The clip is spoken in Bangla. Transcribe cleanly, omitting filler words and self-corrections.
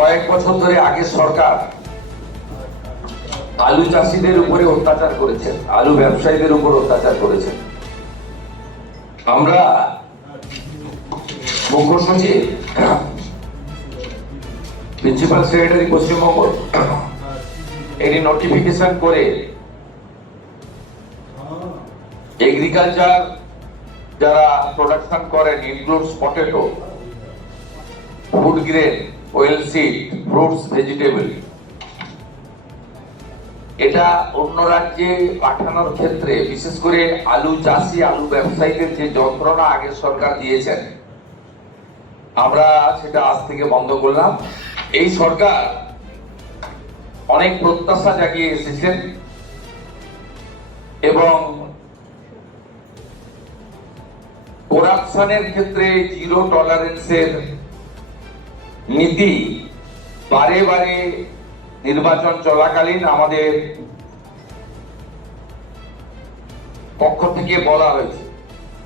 কয়েক বছর ধরে আগের সরকার আলু চাষীদের উপরে অত্যাচার করেছেন, আলু ব্যবসায়ীদের উপর অত্যাচার করেছেন। আমরা মুখ্য সচিব, প্রিন্সিপাল সেক্রেটারি পশ্চিমবঙ্গ এটি নোটিফিকেশন করে এগ্রিকালচার যারা প্রোডাকশন করেন, includes potato, food grain, well seed, fruits, vegetable, এটা অন্য রাজ্যে পাঠানোর ক্ষেত্রে বিশেষ করে আলু চাষি, আলু ব্যবসায়ীদের যে যন্ত্রণা আগের সরকার দিয়েছেন, আমরা সেটা আজ থেকে বন্ধ করলাম। এই সরকার অনেক প্রত্যাশা জাগিয়ে এসেছেন এবং করাপশনের ক্ষেত্রে জিরো টলারেন্সের নীতি বারে বারে নির্বাচন চলাকালীন আমাদের পক্ষ থেকে বলা হয়েছে।